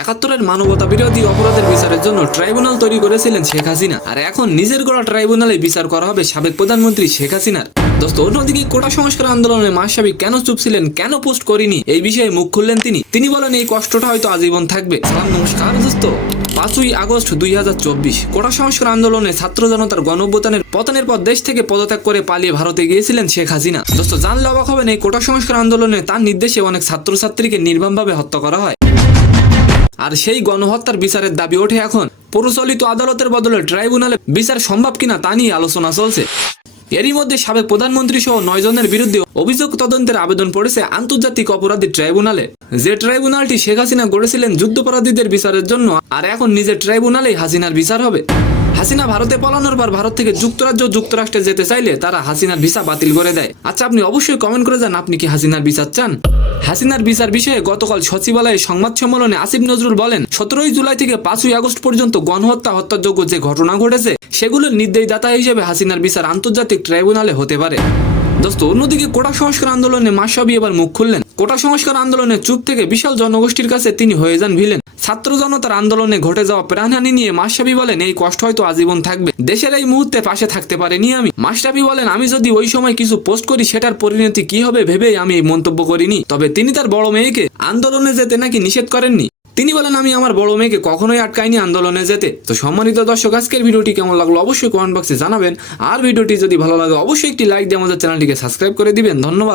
একাত্তরের মানবতা বিরোধী অপরাধের বিচারের জন্য ট্রাইব্যুনাল তৈরি করেছিলেন শেখ হাসিনা, আর এখন নিজের গড়া ট্রাইব্যুনালে বিচার করা হবে সাবেক প্রধানমন্ত্রী শেখ হাসিনার। দোস্ত, অন্যদিকে কোটা সংস্কার আন্দোলনে মাশরাফি কেন চুপ ছিলেন, কেন পোস্ট করিনি, এই বিষয়ে মুখ খুললেন তিনি বলেন এই কষ্টটা হয়তো আজীবন থাকবে। সালাম, নমস্কার দোস্ত। 5ই আগস্ট 2024 কোটা সংস্কার আন্দোলনে ছাত্র জনতার গণঅভ্যুত্থানের পতনের পর দেশ থেকে পদত্যাগ করে পালিয়ে ভারতে গিয়েছিলেন শেখ হাসিনা। দোস্ত, জানলে অবাক হবেন এই কোটা সংস্কার আন্দোলনে তার নির্দেশে অনেক ছাত্রছাত্রীকে নির্মমভাবে হত্যা করা হয়। আর সেই গণহত্যার বিচারের দাবি ওঠে এখন। প্রচলিত আদালতের বদলে ট্রাইব্যুনালে বিচার সম্ভব কিনা তা নিয়ে আলোচনা চলছে। এরই মধ্যে সাবেক প্রধানমন্ত্রী সহ 9 জনের বিরুদ্ধে অভিযোগ তদন্তের আবেদন পড়েছে আন্তর্জাতিক অপরাধী ট্রাইব্যুনালে। যে ট্রাইব্যুনালটি শেখ হাসিনা গড়েছিলেন যুদ্ধাপরাধীদের বিচারের জন্য, আর এখন নিজের ট্রাইব্যুনালেই হাসিনার বিচার হবে। হাসিনা ভারতে পালানোর পর ভারত থেকে যুক্তরাজ্য যুক্তরাষ্ট্রে যেতে চাইলে তারা হাসিনার ভিসা বাতিল করে দেয়। আচ্ছা, আপনি অবশ্যই কমেন্ট করে যান আপনি কি হাসিনার বিচার চান। হাসিনার বিচার বিষয়ে গতকাল সচিবালয়ে সংবাদ সম্মেলনে আসিফ নজরুল বলেন, 17ই জুলাই থেকে 5ই আগস্ট পর্যন্ত গণহত্যা হত্যাযোগ্য যে ঘটনা ঘটেছে সেগুলোর নির্দেশদাতা হিসেবে হাসিনার বিচার আন্তর্জাতিক ট্রাইব্যুনালে হতে পারে। দোস্ত, অন্যদিকে কোটা সংস্কার আন্দোলনে মাশরাফি এবার মুখ খুললেন। কোটা সংস্কার আন্দোলনের চুপ থেকে বিশাল জনগোষ্ঠীর কাছে তিনি হয়ে যান ভিলেন। ছাত্র জনতার আন্দোলনে ঘটে যাওয়া প্রাণহানি নিয়ে মাশরাফি বলেন এই কষ্ট হয়তো আজীবন থাকবে, দেশের এই মুহূর্তে পাশে থাকতে পারেনি আমি। মাশরাফি বলেন, আমি যদি ওই সময় কিছু পোস্ট করি সেটার পরিণতি কি হবে ভেবেই আমি এই মন্তব্য করিনি। তবে তিনি তার বড় মেয়েকে আন্দোলনে যেতে নাকি নিষেধ করেননি। তিনি বলেন, আমি আমার বড় মেয়েকে কখনোই আটকাইনি আন্দোলনে যেতে। তো সম্মানিত দর্শক, আজকের ভিডিওটি কেমন লাগলো অবশ্যই কমেন্ট বক্সে জানাবেন। আর ভিডিওটি যদি ভালো লাগে অবশ্যই একটি লাইক দিয়ে আমাদের চ্যানেলটিকে সাবস্ক্রাইব করে দিবেন। ধন্যবাদ।